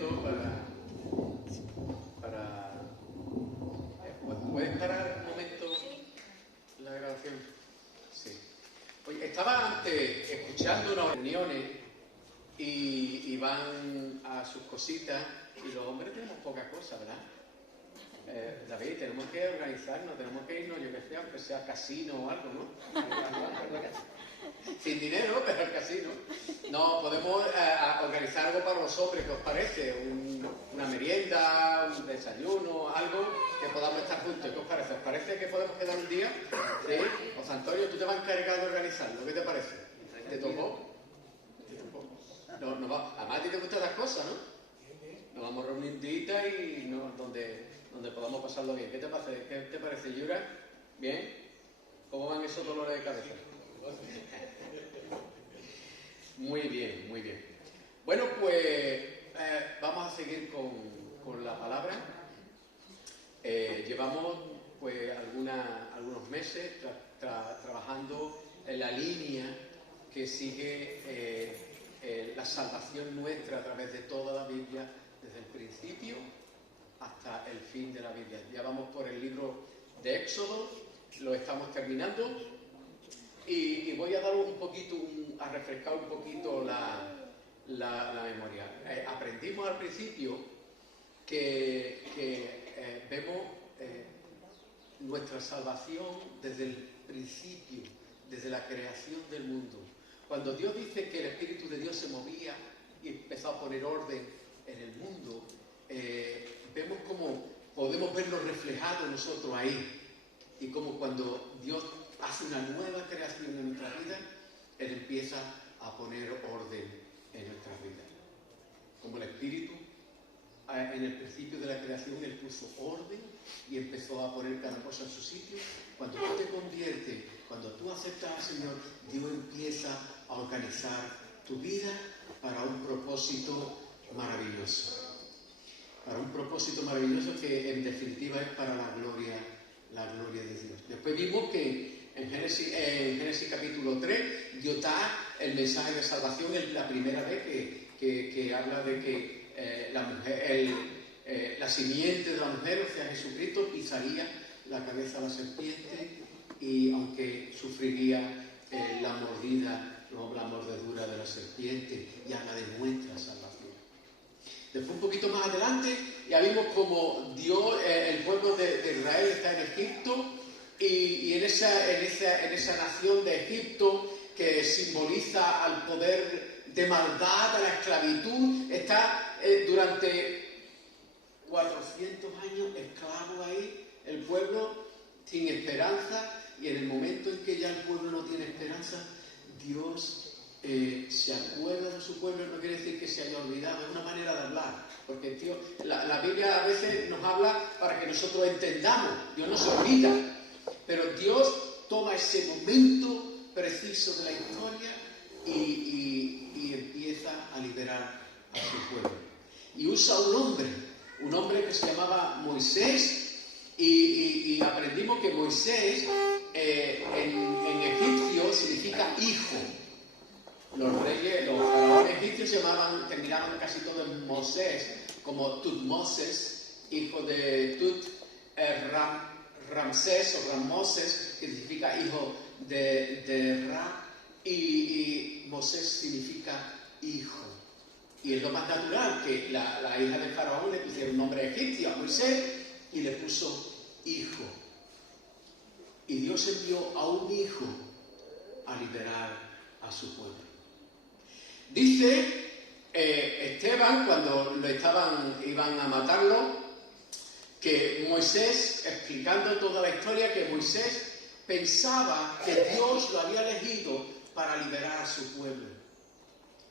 momento ¿Puedes parar un momento la grabación? Sí. Oye, estaba antes escuchando unas reuniones y van a sus cositas y los hombres tenemos poca cosa, ¿verdad? David, tenemos que organizarnos, tenemos que irnos, yo que sé, aunque sea casino o algo, ¿no? Sin dinero, pero al casino. No, podemos organizar algo para los hombres, ¿qué os parece? Una merienda, un desayuno, algo que podamos estar juntos, ¿qué os parece? ¿Os parece que podemos quedar un día? ¿Sí? José Antonio, tú te vas a encargar de organizarlo, ¿qué te parece? ¿Te tocó? No, además a ti te gustan las cosas, ¿no? Nos vamos a reunir un día y donde podamos pasarlo bien. ¿Qué te parece, Yura? ¿Bien? ¿Cómo van esos dolores de cabeza? Muy bien, muy bien. Bueno, pues vamos a seguir con la palabra. Llevamos pues algunos meses trabajando en la línea que sigue la salvación nuestra a través de toda la Biblia, desde el principio hasta el fin de la Biblia. Ya vamos por el libro de Éxodo, lo estamos terminando y voy a dar a refrescar un poquito la memoria. Aprendimos al principio que vemos nuestra salvación desde el principio, desde la creación del mundo. Cuando Dios dice que el Espíritu de Dios se movía y empezó a poner orden en el mundo, vemos cómo podemos verlo reflejado nosotros ahí. Y como cuando Dios hace una nueva creación en nuestra vida, Él empieza a poner orden en nuestras vidas. Como el Espíritu, en el principio de la creación, Él puso orden y empezó a poner cada cosa en su sitio. Cuando tú te conviertes, cuando tú aceptas al Señor, Dios empieza a organizar tu vida para un propósito maravilloso. Para un propósito maravilloso que en definitiva es para la gloria de Dios. Después vimos que en Génesis capítulo 3 Dios da el mensaje de salvación, es la primera vez que habla de que la simiente de la mujer, o sea Jesucristo, pisaría la cabeza de la serpiente y aunque sufriría la mordedura de la serpiente, y habla de nuestra salvación. Después, un poquito más adelante, ya vimos cómo Dios, el pueblo de Israel está en Egipto y en esa nación de Egipto que simboliza al poder de maldad, a la esclavitud, está durante 400 años esclavo ahí, el pueblo sin esperanza, y en el momento en que ya el pueblo no tiene esperanza, Dios se acuerda de su pueblo. No quiere decir que se haya olvidado, es una manera de hablar, porque Dios, la Biblia a veces nos habla para que nosotros entendamos. Dios no se olvida, pero Dios toma ese momento preciso de la historia y empieza a liberar a su pueblo. Y usa un hombre que se llamaba Moisés, y aprendimos que Moisés en egipcio significa hijo. Los faraones egipcios terminaban casi todo en Mosés, como Tutmoses, hijo de Tut, Ramsés o Ramoses, que significa hijo de Ra, y Mosés significa hijo. Y es lo más natural que la hija del faraón le pusiera un nombre egipcio a Moisés y le puso hijo. Y Dios envió a un hijo a liberar a su pueblo. Dice Esteban, cuando iban a matarlo, que Moisés, explicando toda la historia, que Moisés pensaba que Dios lo había elegido para liberar a su pueblo.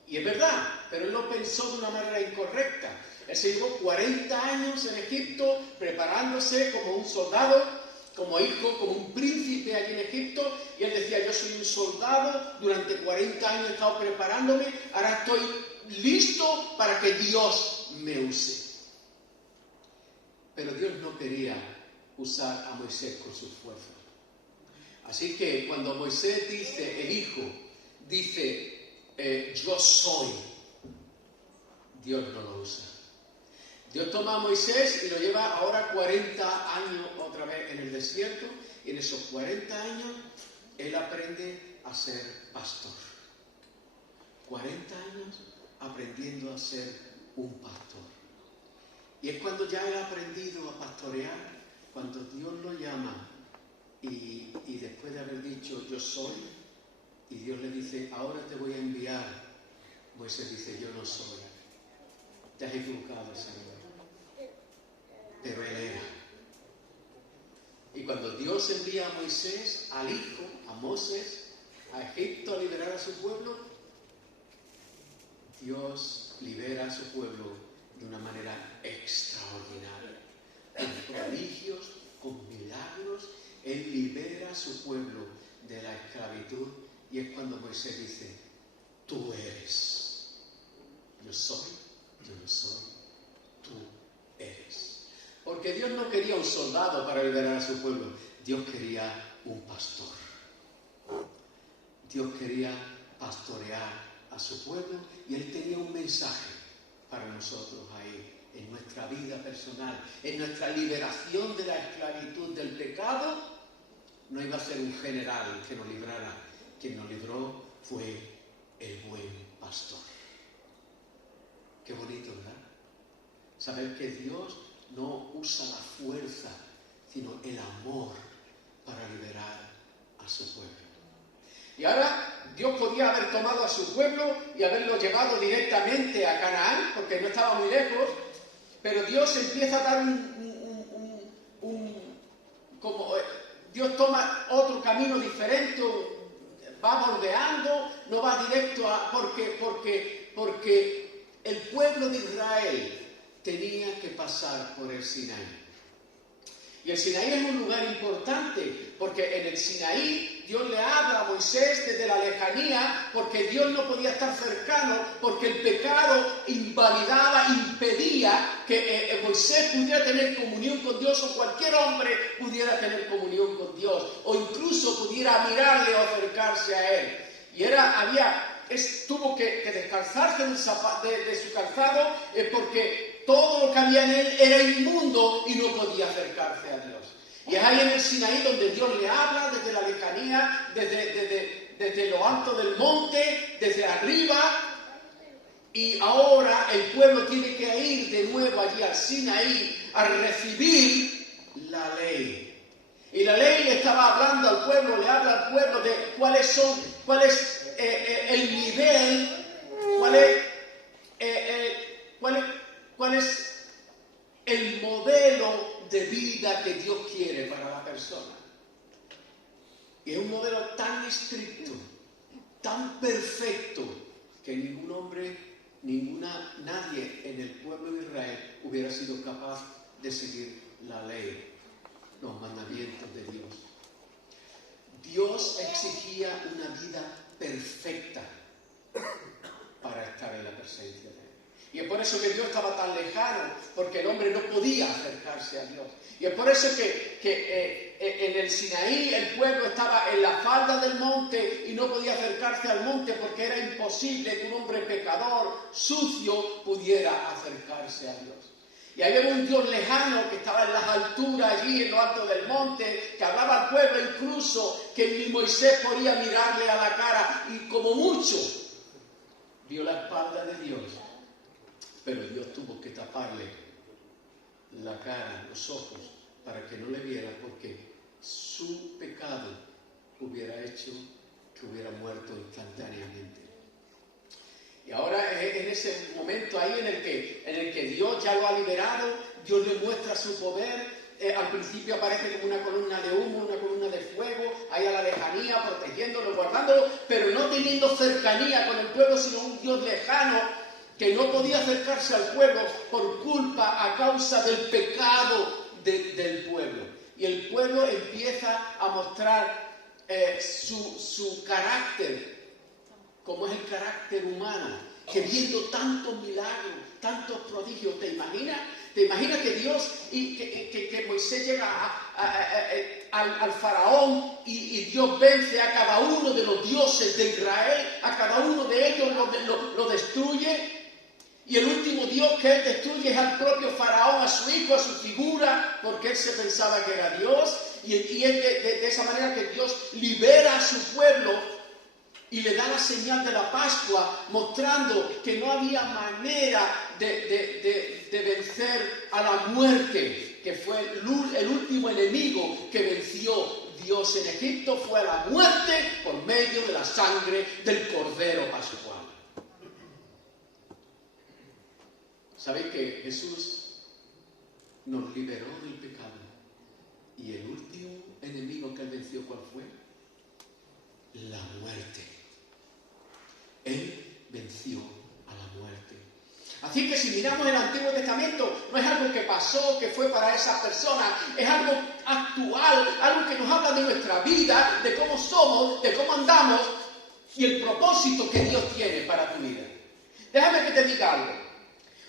Y es verdad, pero él lo pensó de una manera incorrecta. Él se llevó 40 años en Egipto preparándose como un soldado, como hijo, como un príncipe allí en Egipto, y él decía: yo soy un soldado, durante 40 años he estado preparándome, ahora estoy listo para que Dios me use. Pero Dios no quería usar a Moisés con sus fuerzas. Así que cuando Moisés dice, el hijo, dice yo soy, Dios no lo usa. Dios toma a Moisés y lo lleva ahora 40 años otra vez en el desierto, y en esos 40 años él aprende a ser pastor. 40 años aprendiendo a ser un pastor. Y es cuando ya él ha aprendido a pastorear, cuando Dios lo llama y después de haber dicho yo soy, y Dios le dice ahora te voy a enviar, Moisés dice yo no soy. Te has equivocado, Señor. Pero él era. Y cuando Dios envía a Moisés, al hijo, a Moses, a Egipto a liberar a su pueblo, Dios libera a su pueblo de una manera extraordinaria. Con prodigios, con milagros, Él libera a su pueblo de la esclavitud, y es cuando Moisés dice, tú eres. Yo soy, yo no soy, tú eres. Porque Dios no quería un soldado para liberar a su pueblo, Dios quería un pastor. Dios quería pastorear a su pueblo, y Él tenía un mensaje para nosotros ahí, en nuestra vida personal, en nuestra liberación de la esclavitud del pecado. No iba a ser un general que nos librara, quien nos libró fue el buen pastor. Qué bonito, ¿verdad? Saber que Dios no usa la fuerza, sino el amor para liberar a su pueblo. Y ahora Dios podía haber tomado a su pueblo y haberlo llevado directamente a Canaán, porque no estaba muy lejos, pero Dios empieza a dar Dios toma otro camino diferente, va bordeando, no va directo porque el pueblo de Israel tenía que pasar por el Sinaí. Y el Sinaí es un lugar importante, porque en el Sinaí Dios le habla a Moisés desde la lejanía, porque Dios no podía estar cercano, porque el pecado invalidaba, impedía que Moisés pudiera tener comunión con Dios, o cualquier hombre pudiera tener comunión con Dios, o incluso pudiera mirarle o acercarse a Él. Y tuvo que descalzarse de su calzado, porque todo lo que había en él era inmundo y no podía acercarse a Dios. Y es ahí en el Sinaí donde Dios le habla desde la lejanía, desde lo alto del monte, desde arriba. Y ahora el pueblo tiene que ir de nuevo allí al Sinaí a recibir la ley. Y la ley le estaba hablando al pueblo, le habla al pueblo de cuál es el nivel, cuál es el modelo de vida que Dios quiere para la persona. Y es un modelo tan estricto, tan perfecto, que ningún hombre, nadie en el pueblo de Israel hubiera sido capaz de seguir la ley, los mandamientos de Dios. Dios exigía una vida perfecta para estar en la presencia de Él. Y es por eso que Dios estaba tan lejano, porque el hombre no podía acercarse a Dios. Y es por eso que en el Sinaí el pueblo estaba en la falda del monte y no podía acercarse al monte, porque era imposible que un hombre pecador, sucio, pudiera acercarse a Dios. Y había un Dios lejano que estaba en las alturas, allí en lo alto del monte, que hablaba al pueblo, incluso que ni Moisés podía mirarle a la cara, y como mucho vio la espalda de Dios. Pero Dios tuvo que taparle la cara, los ojos, para que no le viera, porque su pecado hubiera hecho que hubiera muerto instantáneamente. Y ahora en ese momento ahí en el que Dios ya lo ha liberado, Dios le muestra su poder. Al principio aparece como una columna de humo, una columna de fuego, ahí a la lejanía, protegiéndolo, guardándolo, pero no teniendo cercanía con el pueblo, sino un Dios lejano que no podía acercarse al pueblo por culpa, a causa del pecado del pueblo. Y el pueblo empieza a mostrar su carácter, como es el carácter humano, que viendo tantos milagros, tantos prodigios, ¿te imaginas? ¿Te imaginas que Dios y que Moisés llega al faraón y Dios vence a cada uno de los dioses de Israel, a cada uno de ellos lo destruye? Y el último Dios que él destruye es al propio faraón, a su hijo, a su figura, porque él se pensaba que era Dios. Y es de esa manera que Dios libera a su pueblo y le da la señal de la Pascua, mostrando que no había manera de vencer a la muerte, que fue el último enemigo que venció Dios en Egipto, fue a la muerte por medio de la sangre del Cordero Pascual. ¿Sabéis que Jesús nos liberó del pecado? Y el último enemigo que él venció, ¿cuál fue? La muerte. Él venció a la muerte. Así que si miramos el Antiguo Testamento, no es algo que pasó, que fue para esas personas, es algo actual, algo que nos habla de nuestra vida, de cómo somos, de cómo andamos y el propósito que Dios tiene para tu vida. Déjame que te diga algo.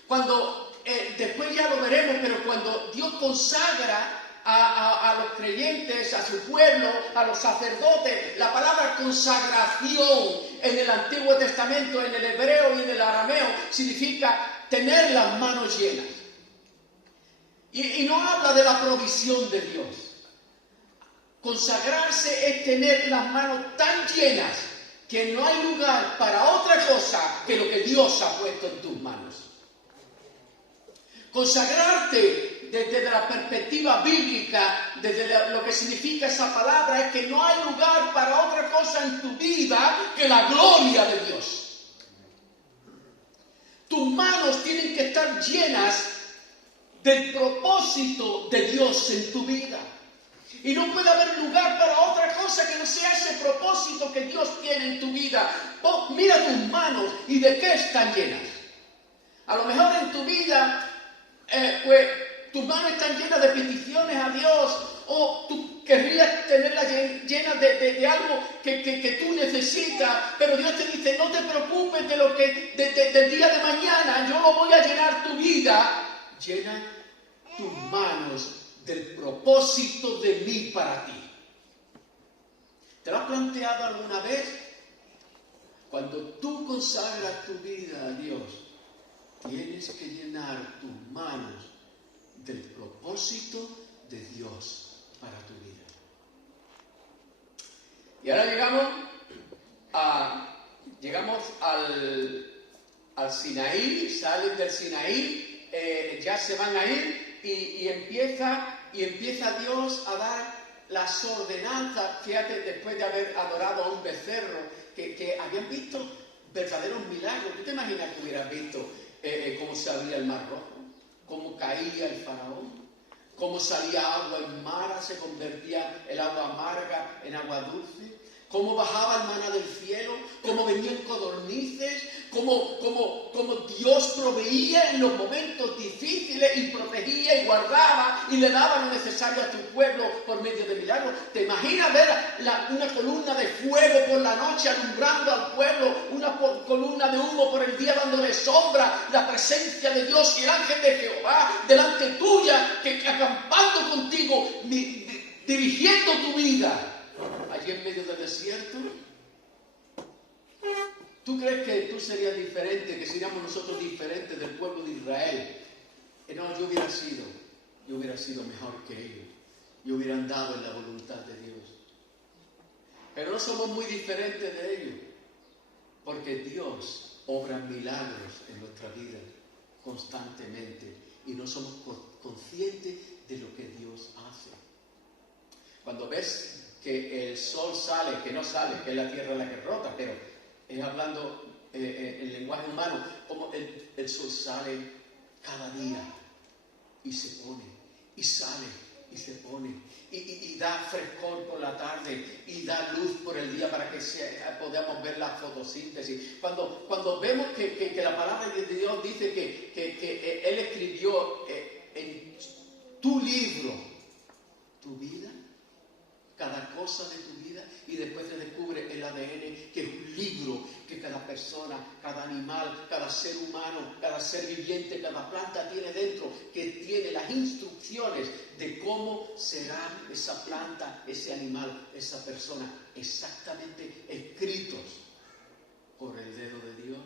Cuando, después ya lo veremos, pero cuando Dios consagra a los creyentes, a su pueblo, a los sacerdotes, la palabra consagración en el Antiguo Testamento, en el hebreo y en el arameo, significa tener las manos llenas. Y no habla de la provisión de Dios. Consagrarse es tener las manos tan llenas que no hay lugar para otra cosa que lo que Dios ha puesto en tus manos. Consagrarte desde la perspectiva bíblica, desde lo que significa esa palabra, es que no hay lugar para otra cosa en tu vida que la gloria de Dios. Tus manos tienen que estar llenas del propósito de Dios en tu vida. Y no puede haber lugar para otra cosa que no sea ese propósito que Dios tiene en tu vida. Mira tus manos y de qué están llenas. A lo mejor en tu vida pues tus manos están llenas de peticiones a Dios, o tú querrías tenerlas llenas de algo que tú necesitas, pero Dios te dice, no te preocupes de lo que del día de mañana, yo lo voy a llenar tu vida. Llena tus manos del propósito de mí para ti. ¿Te lo has planteado alguna vez? Cuando tú consagras tu vida a Dios, tienes que llenar tus manos del propósito de Dios para tu vida. Y ahora llegamos al Sinaí, salen del Sinaí, ya se van a ir y empieza Dios a dar las ordenanzas. Fíjate, después de haber adorado a un becerro, que habían visto verdaderos milagros. ¿Tú te imaginas que hubieras visto cómo se abría el mar rojo, cómo caía el faraón, cómo salía agua en mar, se convertía el agua amarga en agua dulce, cómo bajaba el maná del cielo, cómo venían codornices, cómo Dios proveía en los momentos difíciles y protegía y guardaba y le daba lo necesario a tu pueblo por medio de milagros? ¿Te imaginas ver una columna de fuego por la noche alumbrando al pueblo, una columna de humo por el día dándole sombra, la presencia de Dios y el ángel de Jehová delante tuya, acampando contigo, dirigiendo tu vida allí en medio del desierto? ¿Tú crees que tú serías diferente, que seríamos nosotros diferentes del pueblo de Israel? No, yo hubiera sido mejor que ellos. Yo hubiera andado en la voluntad de Dios. Pero no somos muy diferentes de ellos, porque Dios obra milagros en nuestra vida constantemente y no somos conscientes de lo que Dios hace. Cuando ves que el sol sale, que no sale, que es la tierra la que rota, pero es hablando en lenguaje humano, como el sol sale cada día y se pone, y sale y se pone, y da frescor por la tarde, y da luz por el día para que podamos ver la fotosíntesis. Cuando vemos que la palabra de Dios dice que Él escribió en tu libro tu vida, cada cosa de tu vida, y después se descubre el ADN, que es un libro que cada persona, cada animal, cada ser humano, cada ser viviente, cada planta tiene dentro, que tiene las instrucciones de cómo será esa planta, ese animal, esa persona, exactamente escritos por el dedo de Dios.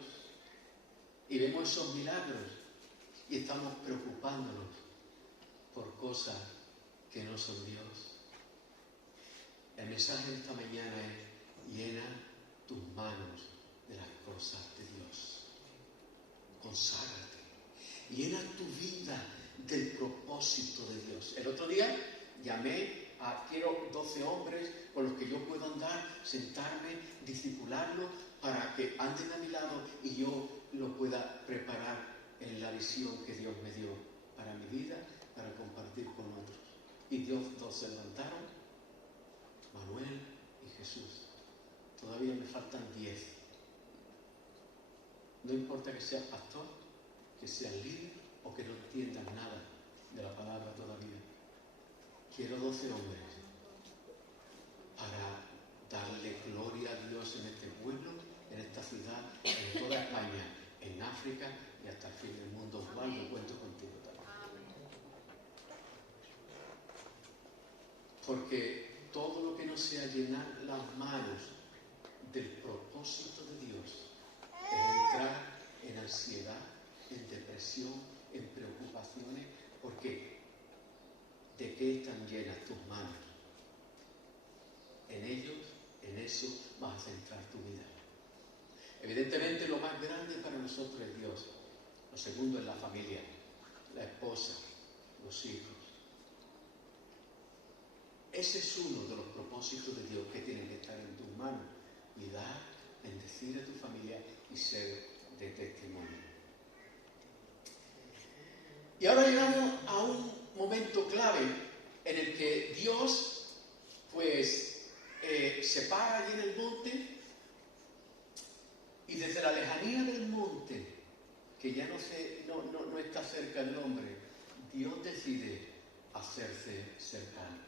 Y vemos esos milagros y estamos preocupándonos por cosas que no son Dios. El mensaje de esta mañana es: llena tus manos de las cosas de Dios. Conságrate. Llena tu vida del propósito de Dios. El otro día quiero 12 hombres con los que yo puedo andar, sentarme, discipularlos, para que anden a mi lado y yo lo pueda preparar en la visión que Dios me dio para mi vida, para compartir con otros. Y Dios, 2 se levantaron, Manuel y Jesús. Todavía me faltan 10. No importa que seas pastor, que seas líder o que no entiendas nada de la palabra todavía. Quiero 12 hombres para darle gloria a Dios en este pueblo, en esta ciudad, en toda España, en África y hasta el fin del mundo. Osvaldo, cuento contigo también. Porque todo lo que no sea llenar las manos del propósito de Dios es entrar en ansiedad, en depresión, en preocupaciones. ¿Por qué? ¿De qué están llenas tus manos? En eso vas a centrar tu vida. Evidentemente lo más grande para nosotros es Dios. Lo segundo es la familia, la esposa, los hijos. Ese es uno de los propósitos de Dios que tienen que estar en tus manos. Cuidar, bendecir a tu familia y ser de testimonio. Y ahora llegamos a un momento clave en el que Dios se para allí en el monte, y desde la lejanía del monte, que ya no está cerca del hombre, Dios decide hacerse cercano.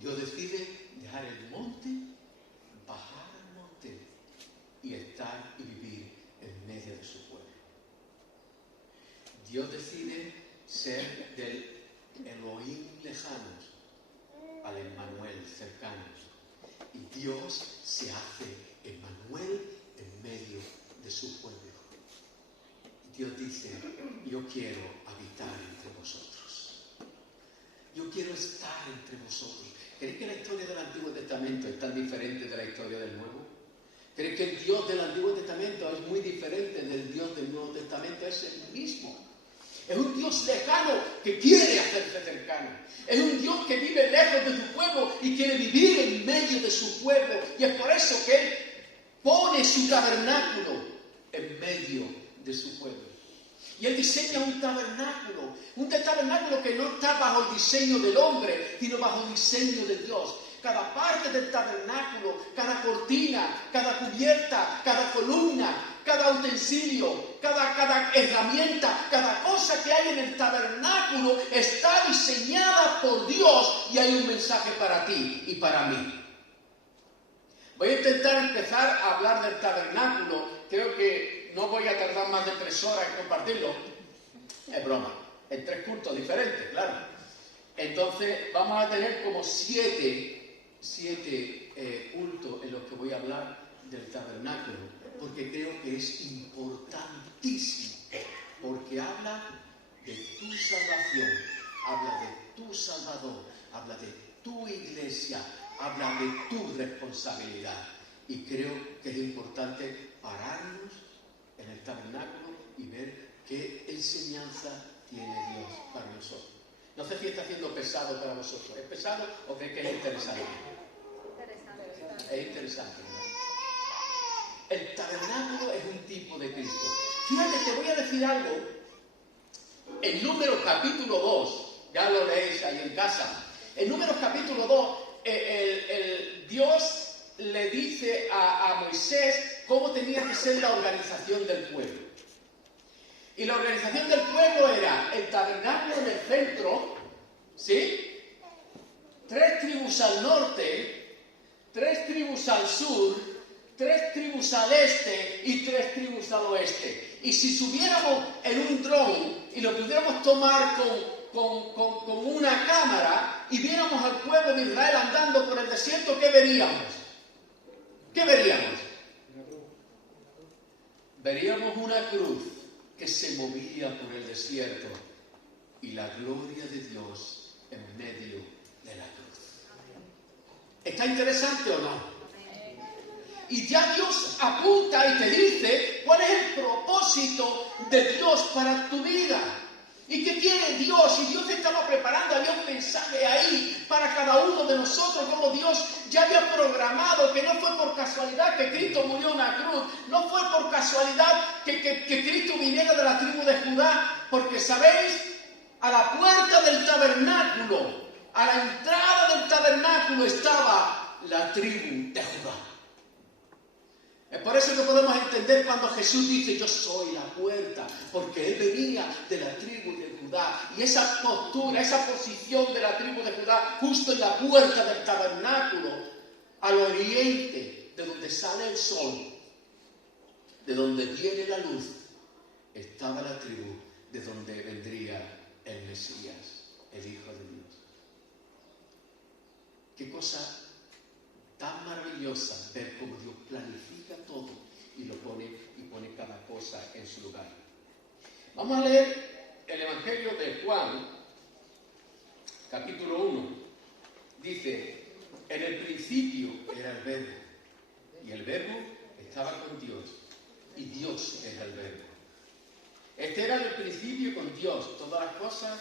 Dios decide dejar el monte, bajar al monte y estar y vivir en medio de su pueblo. Dios decide ser del Elohim lejanos al Emmanuel cercanos. Y Dios se hace Emmanuel en medio de su pueblo. Dios dice: yo quiero habitar entre vosotros. Yo quiero estar entre vosotros. ¿Crees que la historia del Antiguo Testamento es tan diferente de la historia del Nuevo? ¿Crees que el Dios del Antiguo Testamento es muy diferente del Dios del Nuevo Testamento? Es el mismo. Es un Dios lejano que quiere hacerse cercano. Es un Dios que vive lejos de su pueblo y quiere vivir en medio de su pueblo. Y es por eso que Él pone su tabernáculo en medio de su pueblo. Y Él diseña un tabernáculo que no está bajo el diseño del hombre, sino bajo el diseño de Dios. Cada parte del tabernáculo, cada cortina, cada cubierta, cada columna, cada utensilio, cada herramienta, cada cosa que hay en el tabernáculo está diseñada por Dios, y hay un mensaje para ti y para mí. Voy a intentar empezar a hablar del tabernáculo. Creo que no voy a tardar más de 3 horas en compartirlo. Es broma. En 3 cultos diferentes, claro. Entonces vamos a tener como 7 cultos en los que voy a hablar del tabernáculo, porque creo que es importantísimo, porque habla de tu salvación, habla de tu Salvador, habla de tu iglesia, habla de tu responsabilidad. Y creo que es importante pararnos en el tabernáculo y ver qué enseñanza tiene Dios para nosotros. No sé si está siendo pesado para vosotros. ¿Es pesado o crees que es interesante? Es interesante, ¿verdad? El tabernáculo es un tipo de Cristo. Fíjate, te voy a decir algo. En Números capítulo 2, ya lo leéis ahí en casa. En Números capítulo 2, Dios le dice a Moisés cómo tenía que ser la organización del pueblo. Y la organización del pueblo era el tabernáculo en el centro, ¿sí? 3 tribus al norte, 3 tribus al sur, 3 tribus al este y 3 tribus al oeste. Y si subiéramos en un dron y lo pudiéramos tomar con una cámara y viéramos al pueblo de Israel andando por el desierto, ¿qué veríamos? ¿Qué veríamos? Veríamos una cruz. que se movía por el desierto y la gloria de Dios en medio de la cruz. ¿Está interesante o no? Y ya Dios apunta y te dice cuál es el propósito de Dios para tu vida. ¿Y qué quiere Dios? Y Dios te estaba preparando, había un mensaje ahí para cada uno de nosotros, como Dios ya había programado, que no fue por casualidad que Cristo murió en la cruz, no fue por casualidad que Cristo viniera de la tribu de Judá, porque sabéis, a la puerta del tabernáculo, a la entrada del tabernáculo estaba la tribu de Judá. Es por eso que podemos entender cuando Jesús dice, yo soy la puerta, porque Él venía de la tribu de Judá. Y esa postura, esa posición de la tribu de Judá, justo en la puerta del tabernáculo, al oriente, de donde sale el sol, de donde viene la luz, estaba la tribu de donde vendría el Mesías, el Hijo de Dios. Qué cosa tan maravillosa ver cómo Dios planifica todo y lo pone cada cosa en su lugar. Vamos a leer el Evangelio de Juan, capítulo 1. Dice, en el principio era el Verbo, y el Verbo estaba con Dios, y Dios era el Verbo. Este era el principio con Dios, todas las cosas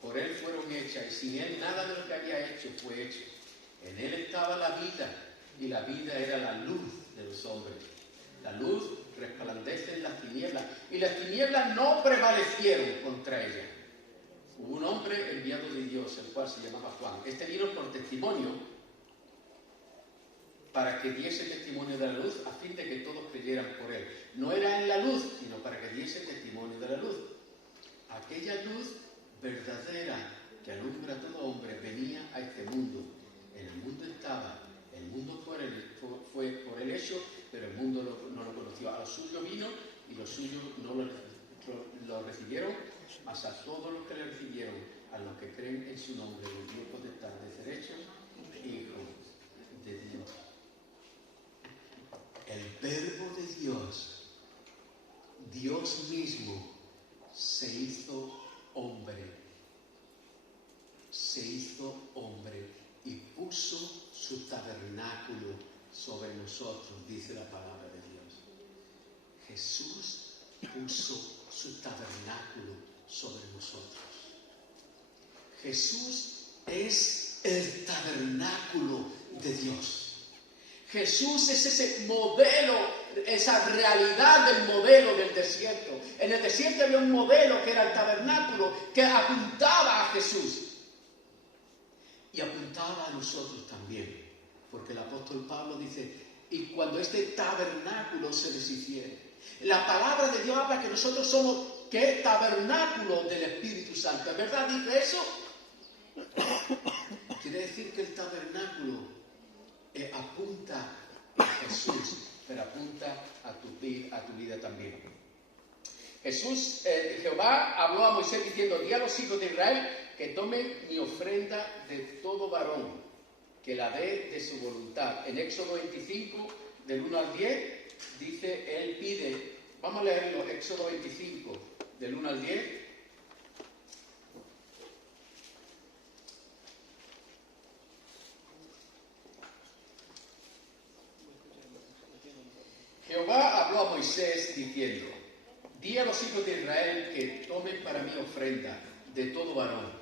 por Él fueron hechas, y sin Él nada de lo que había hecho fue hecho. En Él estaba la vida, y la vida era la luz de los hombres. La luz resplandece en las tinieblas, y las tinieblas no prevalecieron contra ella. Hubo un hombre enviado de Dios, el cual se llamaba Juan. Este vino por testimonio, para que diese testimonio de la luz, a fin de que todos creyeran por Él. No era en la luz, sino para que diese testimonio de la luz. Aquella luz verdadera que alumbra a todo hombre venía a este mundo. En el mundo estaba, el mundo fue por él hecho, pero el mundo no lo conoció. A los suyos vino y los suyos no lo recibieron, mas a todos los que le recibieron, a los que creen en su nombre, les dio potestad de ser hechos hijos de Dios. El Verbo de Dios, Dios mismo, se hizo hombre y puso su tabernáculo sobre nosotros, dice la palabra de Dios. Jesús puso su tabernáculo sobre nosotros. Jesús es el tabernáculo de Dios. Jesús es ese modelo, esa realidad del modelo del desierto. En el desierto había un modelo que era el tabernáculo, que apuntaba a Jesús. Y apuntaba a nosotros también, porque el apóstol Pablo dice, y cuando este tabernáculo se deshiciere. La palabra de Dios habla que nosotros somos, ¿qué? Tabernáculo del Espíritu Santo. ¿Es verdad? ¿Dice eso? Quiere decir que el tabernáculo apunta a Jesús, pero apunta a tu vida también. Jehová habló a Moisés diciendo, di a los hijos de Israel que tomen mi ofrenda de todo varón, que la dé de su voluntad. En Éxodo 25, del 1 al 10, dice, él pide, vamos a leerlo, Éxodo 25, del 1 al 10. Jehová habló a Moisés diciendo, di a los hijos de Israel que tomen para mí ofrenda de todo varón,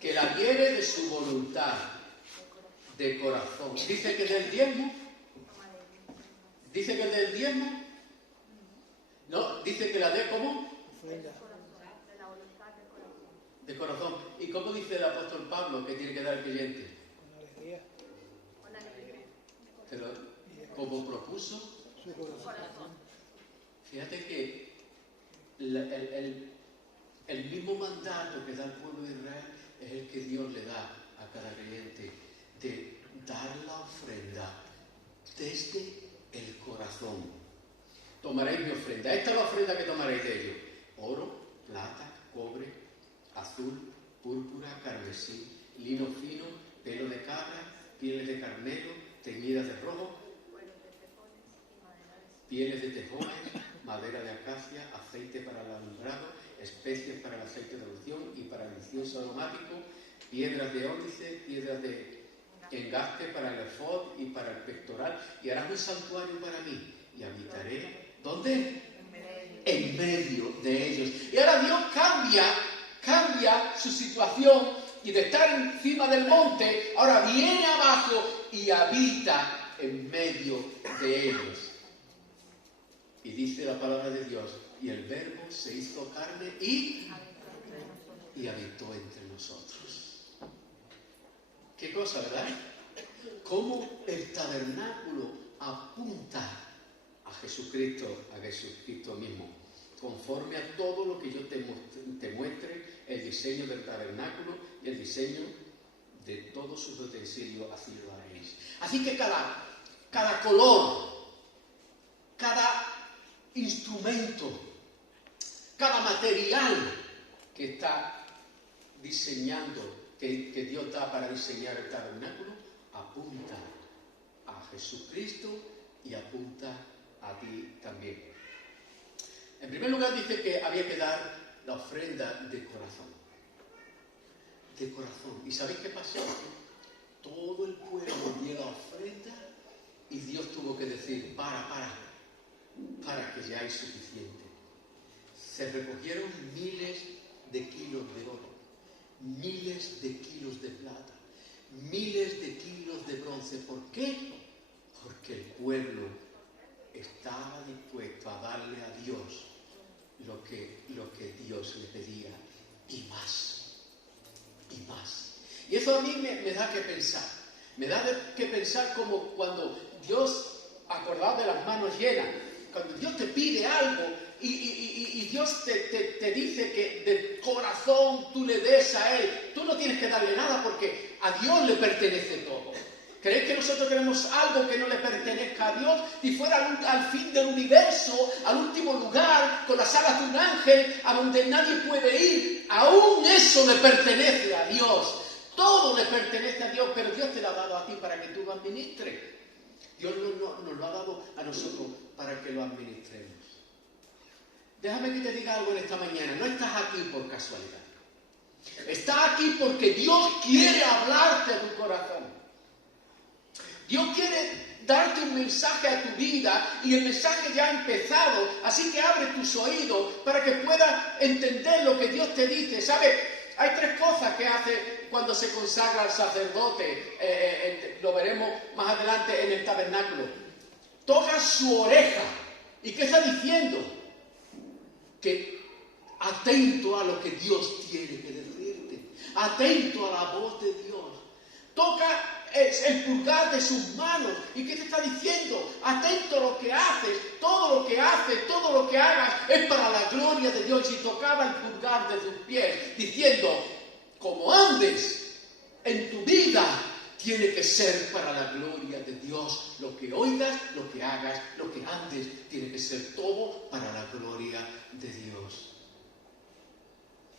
que la diere de su voluntad, de corazón. Dice que del diezmo. Dice que del diezmo. No, dice que la dé ¿cómo? De corazón. ¿Y cómo dice el apóstol Pablo que tiene que dar el creyente? Con alegría. Como propuso su corazón. Fíjate que el mismo mandato que da el pueblo de Israel es el que Dios le da a cada creyente, de dar la ofrenda desde el corazón. Tomaréis mi ofrenda. Esta es la ofrenda que tomaréis de ellos: oro, plata, cobre, azul, púrpura, carmesí, lino fino, pelo de cabra, pieles de carnero, teñidas de rojo, pieles de tejones, madera de acacia, aceite para el alumbrado, especies para el aceite de unción y para el incienso aromático, piedras de ónice, piedras de engaste para el efod y para el pectoral, y harás un santuario para mí, y habitaré, ¿dónde? En medio de ellos. Y ahora Dios cambia su situación, y de estar encima del monte, ahora viene abajo y habita en medio de ellos. Y dice la palabra de Dios, y el Verbo se hizo carne y habitó entre nosotros. ¿Qué cosa, verdad? Cómo el tabernáculo apunta a Jesucristo mismo, conforme a todo lo que yo te muestre, el diseño del tabernáculo y el diseño de todos sus utensilios, así lo haréis. Así que cada color, cada instrumento, cada material que está diseñando, que Dios da para diseñar el tabernáculo, apunta a Jesucristo y apunta a ti también. En primer lugar dice que había que dar la ofrenda de corazón. De corazón. ¿Y sabéis qué pasó? Todo el pueblo dio la ofrenda y Dios tuvo que decir, para que ya hay suficiente. Se recogieron miles de kilos de oro, miles de kilos de plata, miles de kilos de bronce. ¿Por qué? Porque el pueblo estaba dispuesto a darle a Dios lo que Dios le pedía, y más, y más. Y eso a mí me da que pensar. Me da que pensar como cuando Dios, acordado de las manos llenas, cuando Dios te pide algo y Dios te dice que de corazón tú le des a Él, tú no tienes que darle nada porque a Dios le pertenece todo. ¿Creéis que nosotros queremos algo que no le pertenezca a Dios? Si fuera al fin del universo, al último lugar, con las alas de un ángel, a donde nadie puede ir, aún eso le pertenece a Dios. Todo le pertenece a Dios, pero Dios te lo ha dado a ti para que tú lo administres. Dios nos lo ha dado a nosotros para que lo administremos. Déjame que te diga algo en esta mañana. No estás aquí por casualidad. Estás aquí porque Dios quiere hablarte a tu corazón. Dios quiere darte un mensaje a tu vida y el mensaje ya ha empezado. Así que abre tus oídos para que puedas entender lo que Dios te dice. ¿Sabes? Hay tres cosas que hace cuando se consagra al sacerdote. Lo veremos más adelante en el tabernáculo. Toca su oreja. ¿Y qué está diciendo? Que atento a lo que Dios tiene que decirte. Atento a la voz de Dios. Toca el pulgar de sus manos. ¿Y qué te está diciendo? Atento a lo que haces. Todo lo que haces, todo lo que hagas es para la gloria de Dios. Y tocaba el pulgar de sus pies, diciendo, como andes en tu vida, tiene que ser para la gloria de Dios. Lo que oigas, lo que hagas, lo que andes, tiene que ser todo para la gloria de Dios.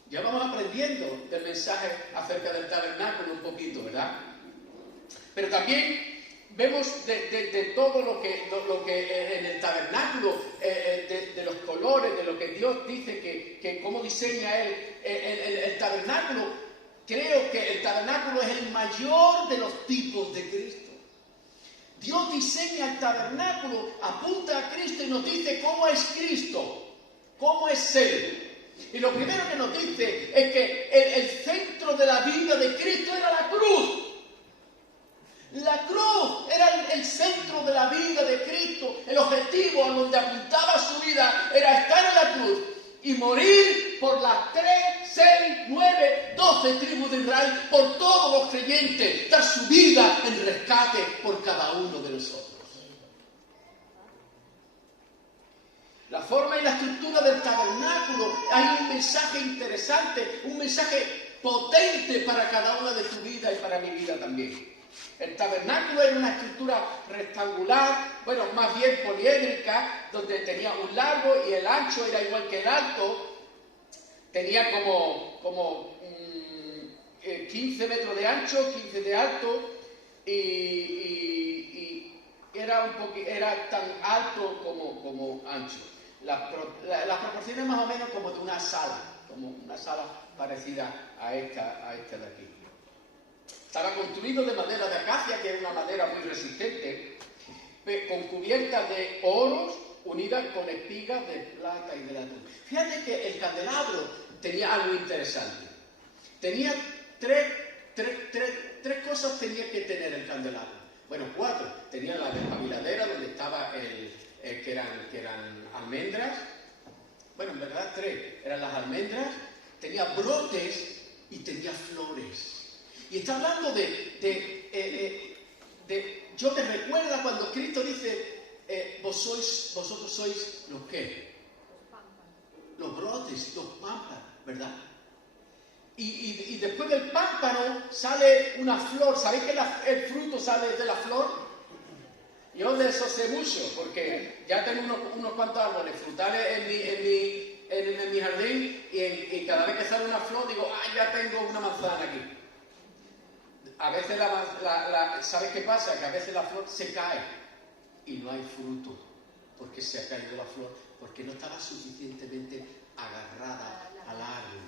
Ya vamos aprendiendo del mensaje acerca del tabernáculo un poquito, ¿verdad? Pero también vemos de todo lo que en el tabernáculo, de los colores, de lo que Dios dice, que cómo diseña Él el tabernáculo. Creo que el tabernáculo es el mayor de los tipos de Cristo. Dios diseña el tabernáculo, apunta a Cristo y nos dice cómo es Cristo, cómo es Él. Y lo primero que nos dice es que el centro de la vida de Cristo era la cruz. La cruz era el centro de la vida de Cristo. El objetivo a donde apuntaba su vida era estar en la cruz y morir por las 3, 6, 9, 12 tribus de Israel, por todos los creyentes, dar su vida en rescate por cada uno de nosotros. La forma y la estructura del tabernáculo, hay un mensaje interesante, un mensaje potente para cada una de tu vida y para mi vida también. El tabernáculo era una estructura rectangular, bueno, más bien poliédrica, donde tenía un largo y el ancho era igual que el alto. Tenía como 15 metros de ancho, 15 de alto, y era tan alto como ancho. Las proporciones más o menos como de una sala, como una sala parecida a esta de aquí. Estaba construido de madera de acacia, que es una madera muy resistente, con cubiertas de oros unidas con espigas de plata y de latón. Fíjate que el candelabro tenía algo interesante. Tenía tres cosas tenía que tener el candelabro. Bueno, 4. Tenía la despabiladera donde estaba que eran almendras. Bueno, en verdad 3. Eran las almendras. Tenía brotes y tenía flores. Y está hablando yo te recuerda cuando Cristo dice, vosotros sois los qué, los brotes, los pámpanos, ¿verdad? Y después del pámpano sale una flor. ¿Sabéis que el fruto sale de la flor? Yo de eso sé mucho, porque ya tengo unos cuantos árboles frutales en mi jardín, y cada vez que sale una flor digo, ya tengo una manzana aquí. A veces ¿sabes qué pasa? Que a veces la flor se cae y no hay fruto, porque se ha caído la flor, porque no estaba suficientemente agarrada al árbol.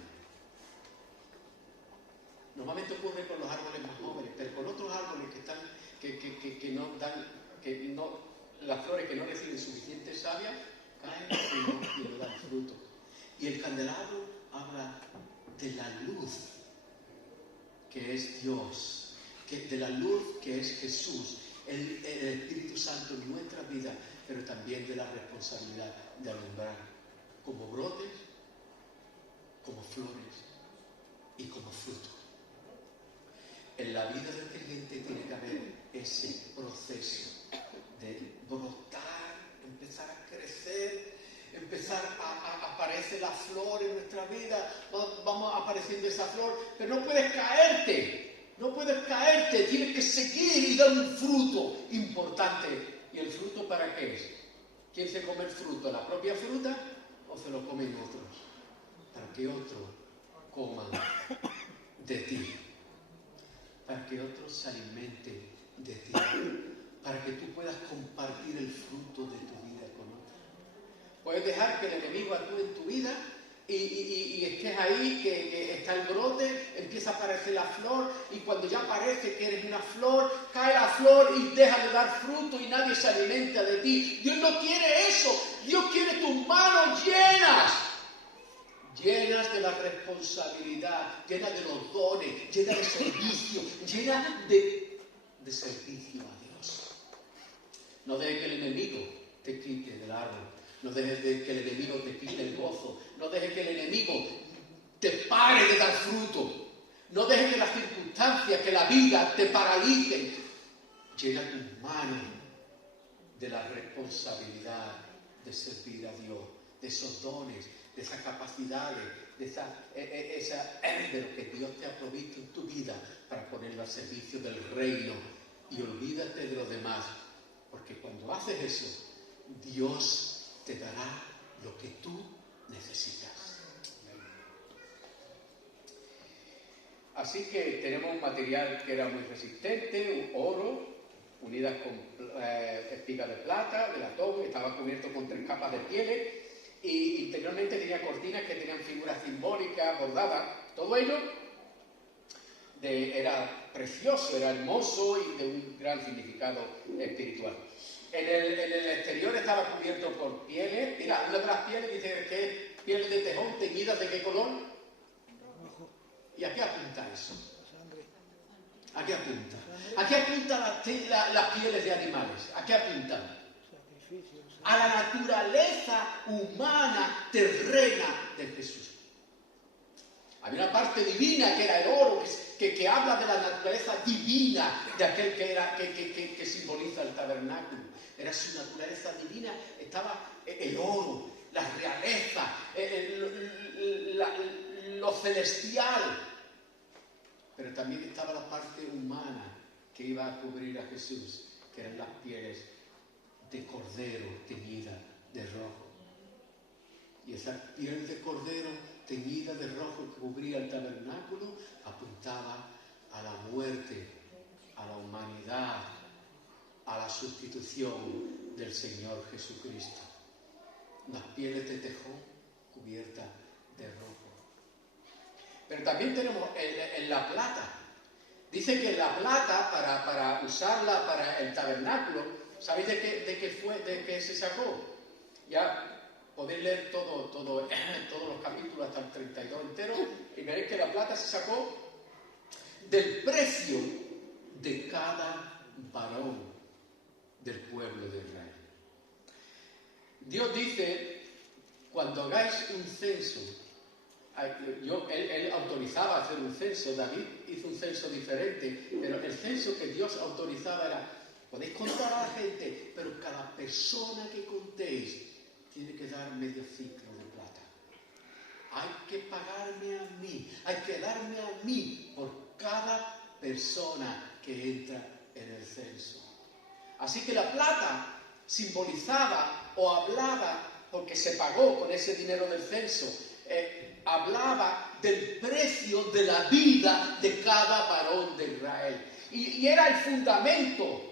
Normalmente ocurre con los árboles más jóvenes, pero con otros árboles las flores que no reciben suficiente savia, caen y no dan fruto. Y el candelabro habla de la luz, que es Dios, de la luz que es Jesús, el Espíritu Santo en nuestra vida, pero también de la responsabilidad de alumbrar como brotes, como flores y como fruto. En la vida del creyente tiene que haber ese proceso de brotar, empezar a crecer, aparece la flor en nuestra vida, vamos apareciendo esa flor, pero no puedes caerte, tienes que seguir y dar un fruto importante. ¿Y el fruto para qué es? ¿Quién se come el fruto? ¿La propia fruta o se lo comen otros? Para que otros coman de ti, para que otros se alimenten de ti, para que tú puedas compartir el fruto de tu vida con otros. Puedes dejar que el enemigo actúe en tu vida y estés ahí, que está el brote, empieza a aparecer la flor, y cuando ya parece que eres una flor, cae la flor y deja de dar fruto y nadie se alimenta de ti. Dios no quiere eso. Dios quiere tus manos llenas de la responsabilidad, llenas de los dones, llenas de servicio, llenas de servicio a Dios. No dejes que el enemigo te quite del árbol. No dejes que el enemigo te quite el gozo. No dejes que el enemigo te pare de dar fruto. No dejes que las circunstancias, que la vida te paralicen. Llena tus manos de la responsabilidad de servir a Dios, de esos dones, de esas capacidades, de lo que Dios te ha provisto en tu vida para ponerlo al servicio del reino. Y olvídate de los demás, porque cuando haces eso, Dios te dará lo que tú necesitas. Así que tenemos un material que era muy resistente, un oro, unidas con espigas de plata, de latón, estaba cubierto con 3 capas de pieles, y interiormente tenía cortinas que tenían figuras simbólicas bordadas. Todo ello era precioso, era hermoso y de un gran significado espiritual. En el exterior estaba cubierto por pieles. Mira, una de las pieles dice que es piel de tejón, teñidas ¿de qué color? ¿Y a qué apunta eso? ¿A qué apunta? ¿A qué apuntan las pieles de animales? ¿A qué apuntan? A la naturaleza humana terrena de Jesús. Había una parte divina que era el oro, que habla de la naturaleza divina de aquel que simboliza el tabernáculo. Era su naturaleza divina, estaba el oro, la realeza, lo celestial. Pero también estaba la parte humana que iba a cubrir a Jesús, que eran las pieles de cordero teñida de rojo. Y esa piel de cordero teñida de rojo que cubría el tabernáculo apuntaba a la muerte, a la humanidad, a la sustitución del Señor Jesucristo. unas pieles de tejón cubiertas de rojo. Pero también tenemos en la plata. Dice que la plata, para usarla para el tabernáculo, ¿sabéis de qué se sacó? Ya podéis leer todos los capítulos hasta el 32 entero y veréis que la plata se sacó del precio de cada varón del pueblo de Israel. Dios dice, cuando hagáis un censo, él autorizaba hacer un censo, David hizo un censo diferente, pero el censo que Dios autorizaba era, podéis contar a la gente, pero cada persona que contéis tiene que dar medio ciclo de plata. Hay que pagarme a mí, hay que darme a mí por cada persona que entra en el censo. Así que la plata simbolizaba o hablaba, porque se pagó con ese dinero del censo, hablaba del precio de la vida de cada varón de Israel. Y era el fundamento,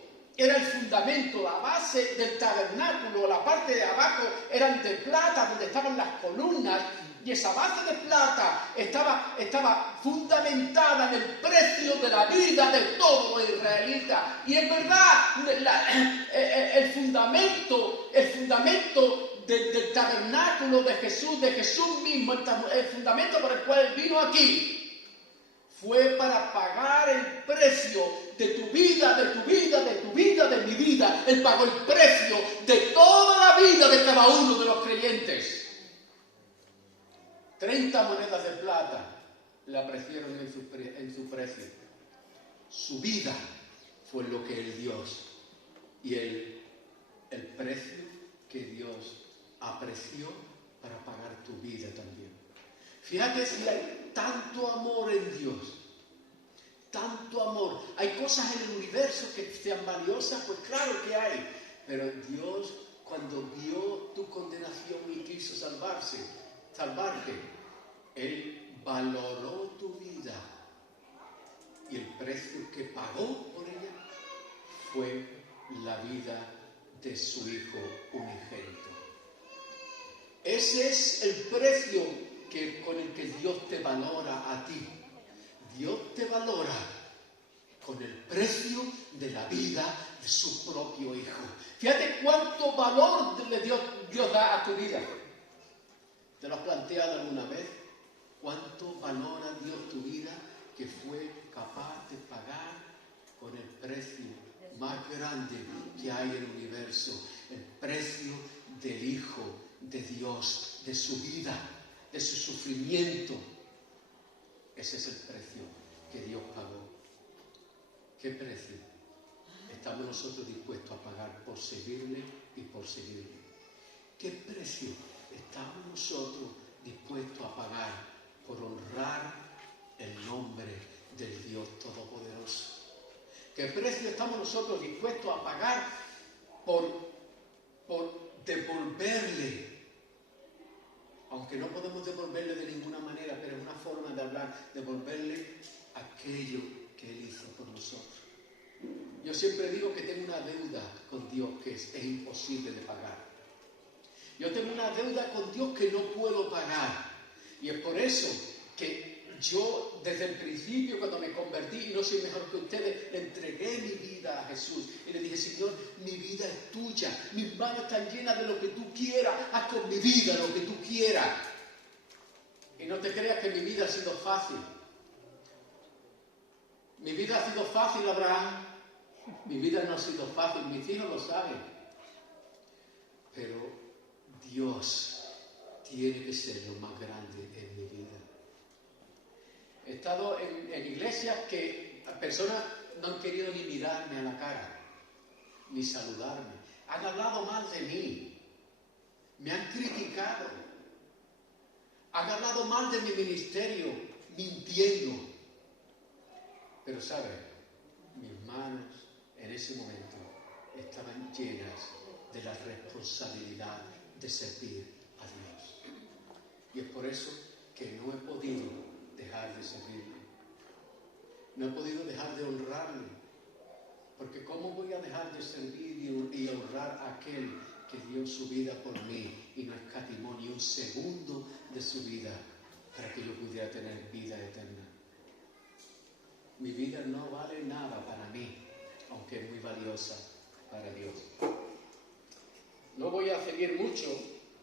la base del tabernáculo, la parte de abajo eran de plata, donde estaban las columnas, y esa base de plata estaba fundamentada en el precio de la vida de todo los israelitas. Y en verdad, el fundamento del tabernáculo de Jesús mismo, el fundamento por el cual Él vino aquí, fue para pagar el precio de tu vida, de mi vida. Él pagó el precio de toda la vida de cada uno de los creyentes. 30 monedas de plata le apreciaron en su precio. Su vida fue lo que Él dio y el precio que Dios apreció para pagar tu vida también. Fíjate si hay tanto amor en Dios, tanto amor. ¿Hay cosas en el universo que sean valiosas? Pues claro que hay. Pero Dios, cuando vio tu condenación y quiso salvarte, Él valoró tu vida. Y el precio que pagó por ella fue la vida de su Hijo unigénito. Ese es el precio con el que Dios te valora a ti. Dios te valora con el precio de la vida de su propio Hijo. Fíjate cuánto valor Dios da a tu vida. ¿Te lo has planteado alguna vez? ¿Cuánto valora Dios tu vida que fue capaz de pagar con el precio más grande que hay en el universo? El precio del Hijo de Dios, de su vida, de su sufrimiento. Ese es el precio que Dios pagó. ¿Qué precio estamos nosotros dispuestos a pagar por seguirle y por seguirle? ¿Qué precio estamos nosotros dispuestos a pagar por honrar el nombre del Dios Todopoderoso? ¿Qué precio estamos nosotros dispuestos a pagar por devolverle? Aunque no podemos devolverle de ninguna manera, pero es una forma de hablar, devolverle aquello que Él hizo por nosotros. Yo siempre digo que tengo una deuda con Dios que es imposible de pagar. Yo tengo una deuda con Dios que no puedo pagar. Y es por eso que yo, desde el principio, cuando me convertí, y no soy mejor que ustedes, le entregué mi vida a Jesús. Y le dije, Señor, mi vida es tuya. Mis manos están llenas de lo que tú quieras. Haz con mi vida lo que tú quieras. Y no te creas que mi vida ha sido fácil. Mi vida ha sido fácil, Abraham. Mi vida no ha sido fácil. Mis hijos lo saben. Pero Dios tiene que ser lo más grande en mi vida. He estado en iglesias que personas no han querido ni mirarme a la cara, ni saludarme. Han hablado mal de mí. Me han criticado. Han hablado mal de mi ministerio, mintiendo. Pero, ¿sabes? Mis manos en ese momento estaban llenas de la responsabilidad de servir a Dios. Y es por eso que no he podido dejar de servirle. No he podido dejar de honrarle. Porque ¿cómo voy a dejar de servir y honrar a aquel que dio su vida por mí y no escatimó ni un segundo de su vida para que yo pudiera tener vida eterna. Mi vida no vale nada para mí, aunque es muy valiosa para Dios. No voy a seguir mucho,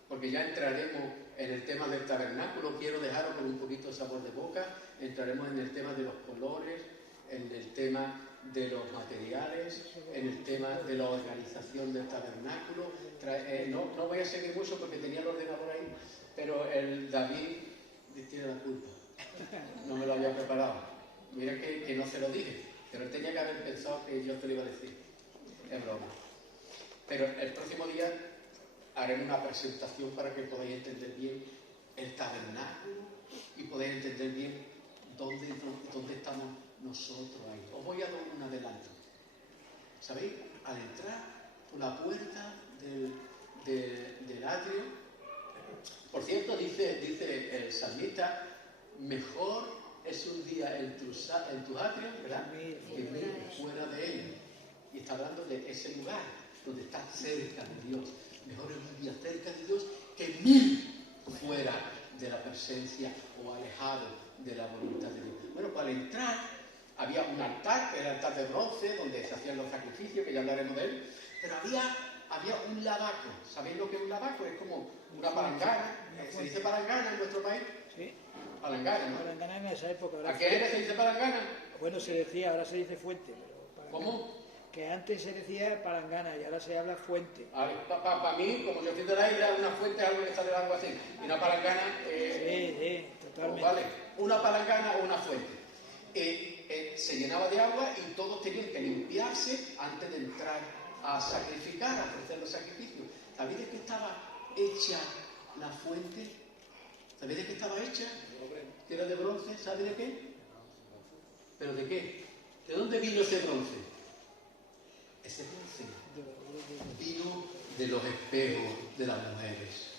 porque ya entraremos en el tema del tabernáculo. Quiero dejaros con un poquito de sabor de boca. Entraremos en el tema de los colores, en el tema de los materiales, en el tema de la organización del tabernáculo. No voy a seguir mucho porque tenía el ordenador ahí, pero el David tiene la culpa. No me lo había preparado. Mira que no se lo dije, pero él tenía que haber pensado que yo te lo iba a decir. Es broma. Pero el próximo día haremos una presentación para que podáis entender bien el tabernáculo y podáis entender bien dónde estamos nosotros ahí. Os voy a dar un adelanto. ¿Sabéis? Al entrar por la puerta del atrio, por cierto, dice el salmista, mejor es un día en tus atrios, ¿verdad?, que mil fuera de ellos. Y está hablando de ese lugar donde está cerca de Dios. Mejor es un día cerca de Dios que mil fuera de la presencia o alejado de la voluntad de Dios. Bueno, pues al entrar había un altar, el altar de bronce, donde se hacían los sacrificios, que ya hablaremos de él, pero había un lavacro. ¿Sabéis lo que es un lavacro? Es como una palangana. ¿Se dice palangana en nuestro país? Sí. Palangana, ¿no? Palangana en esa época. ¿A qué época se dice palangana? Bueno, se decía, ahora se dice fuente. Pero ¿Cómo? Que antes se decía palangana y ahora se habla fuente. Para mí, como yo estoy de la isla, una fuente es algo que sale de algo así. Y una palangana... sí, totalmente. Vale, una palangana o una fuente. Se llenaba de agua y todos tenían que limpiarse antes de entrar a sacrificar, a ofrecer los sacrificios. ¿Sabéis de qué estaba hecha la fuente? ¿Sabéis de qué estaba hecha? Que era de bronce. ¿Sabéis de qué? ¿Pero de qué? ¿De dónde vino ese bronce? Ese bronce vino de los espejos de las mujeres.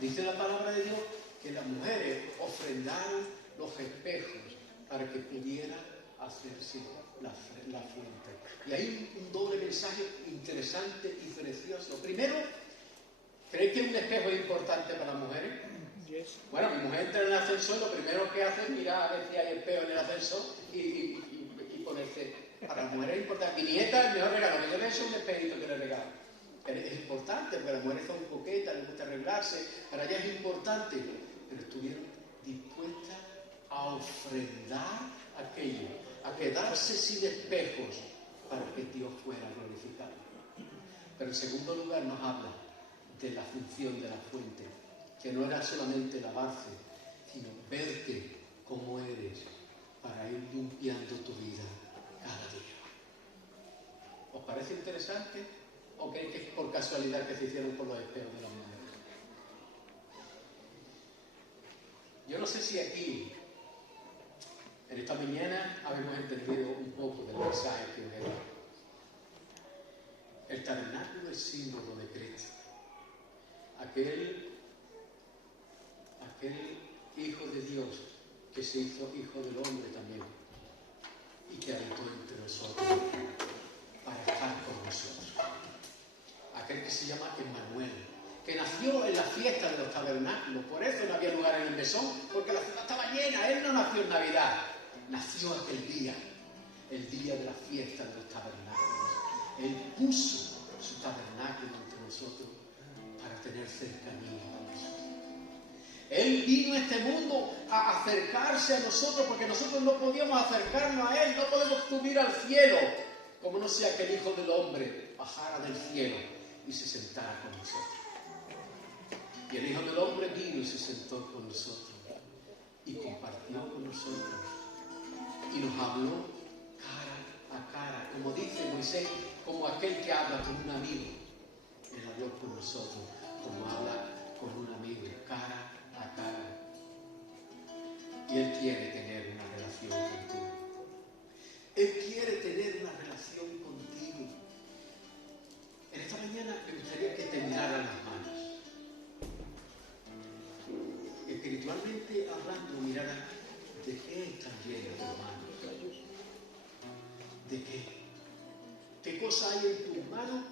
Dice la palabra de Dios que las mujeres ofrendaron los espejos para que pudiera hacerse la fuente. Y hay un doble mensaje interesante y precioso. Primero, ¿creéis que un espejo es importante para las mujeres? Yes. Bueno, mi mujer entra en el ascensor, lo primero que hace es mirar a ver si hay espejo en el ascensor y ponerse. Para las mujeres es importante. Mi nieta, el mejor regalo que yo le he hecho es un espejito que le regalo. Es importante, porque las mujeres son coquetas, les gusta arreglarse, para ellas es importante, pero estuvieron dispuestas a ofrendar aquello, a quedarse sin espejos para que Dios fuera glorificado. Pero en segundo lugar nos habla de la función de la fuente, que no era solamente lavarse, sino verte como eres para ir limpiando tu vida cada día. ¿Os parece interesante? ¿O creéis que es por casualidad que se hicieron por los espejos de las mujeres? Yo no sé si aquí, en esta mañana, habemos entendido un poco del mensaje que os he dado. El tabernáculo es símbolo de Cristo. Aquel Hijo de Dios que se hizo Hijo del Hombre también y que habitó entre nosotros para estar con nosotros. Aquel que se llama Emmanuel, que nació en la fiesta de los tabernáculos. Por eso no había lugar en el mesón, porque la ciudad estaba llena. Él no nació en Navidad, nació aquel día, el día de la fiesta de los tabernáculos. Él puso su tabernáculo entre nosotros para tener cercanía con nosotros. Él vino a este mundo a acercarse a nosotros, porque nosotros no podíamos acercarnos a Él, no podemos subir al cielo, como no sea que el Hijo del Hombre bajara del cielo y se sentara con nosotros. Y el Hijo del Hombre vino y se sentó con nosotros y compartió con nosotros y nos habló cara a cara, como dice Moisés, como aquel que habla con un amigo. Él habló con nosotros como habla con un amigo, cara a cara. Y Él quiere tener una relación contigo. Él quiere tener una relación contigo. En esta mañana me gustaría que te miraran las manos. Espiritualmente hablando, miraran de qué están llenas tus manos. ¿De qué? ¿Qué cosa hay en tus manos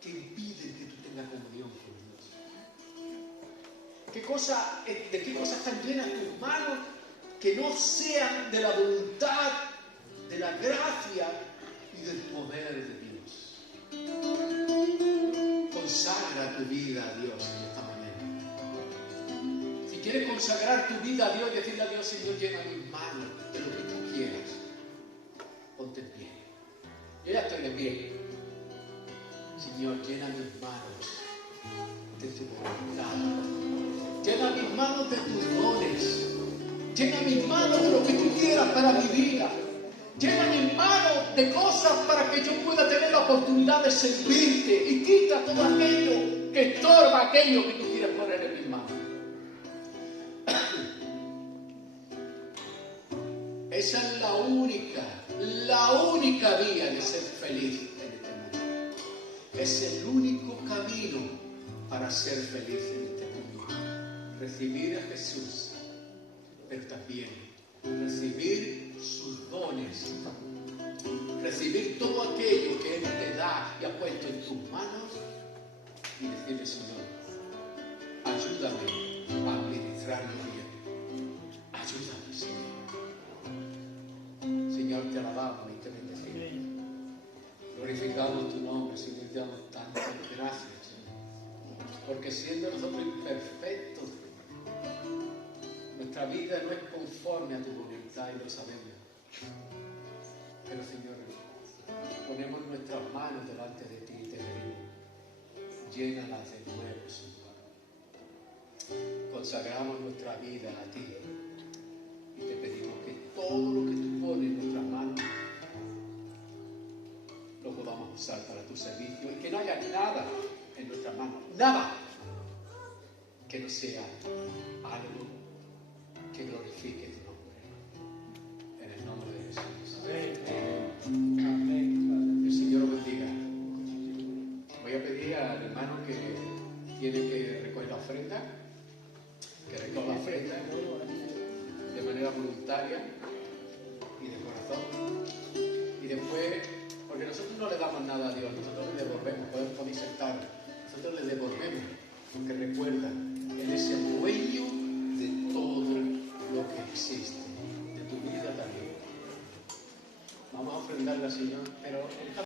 que impiden que tú tengas de qué cosas están llenas tus manos que no sean de la voluntad, de la gracia y del poder de Dios. Consagra tu vida a Dios en esta mañana. Si quieres consagrar tu vida a Dios y decirle a Dios, Señor, llena mis manos de lo que tú quieras, ponte en pie. Yo ya estoy de pie. Señor, llena mis manos de tu voluntad. Llena mis manos de tus dones. Llena mis manos de lo que tú quieras para mi vida. Llena mis manos de cosas para que yo pueda tener la oportunidad de servirte. Y quita todo aquello que estorba aquello que tú quieres poner en mis manos. Esa es la única vía de ser feliz en este mundo. Es el único camino para ser feliz en este mundo. Recibir a Jesús, pero también recibir sus dones, recibir todo aquello que Él te da y ha puesto en tus manos y decirle, Señor, ayúdame a administrarlo bien. Ayúdame, Señor. Señor, te alabamos y te bendecimos. Glorificamos tu nombre, Señor, te damos tantas gracias, Señor. Porque siendo nosotros imperfectos, nuestra vida no es conforme a tu voluntad y lo sabemos. Pero, Señor, ponemos nuestras manos delante de ti y te pedimos, llénalas de nuevo, Señor. Consagramos nuestra vida a ti y te pedimos que todo lo que tú pones en nuestras manos lo podamos usar para tu servicio y que no haya nada en nuestras manos, nada que no sea algo que glorifique tu nombre. En el nombre de Jesús. Amén. El Señor lo bendiga. Voy a pedir al hermano que tiene que recoger la ofrenda, que recoja la ofrenda de manera voluntaria y de corazón. Y después, porque nosotros no le damos nada a Dios, nosotros le devolvemos, podéis sentar, nosotros le devolvemos, porque recuerda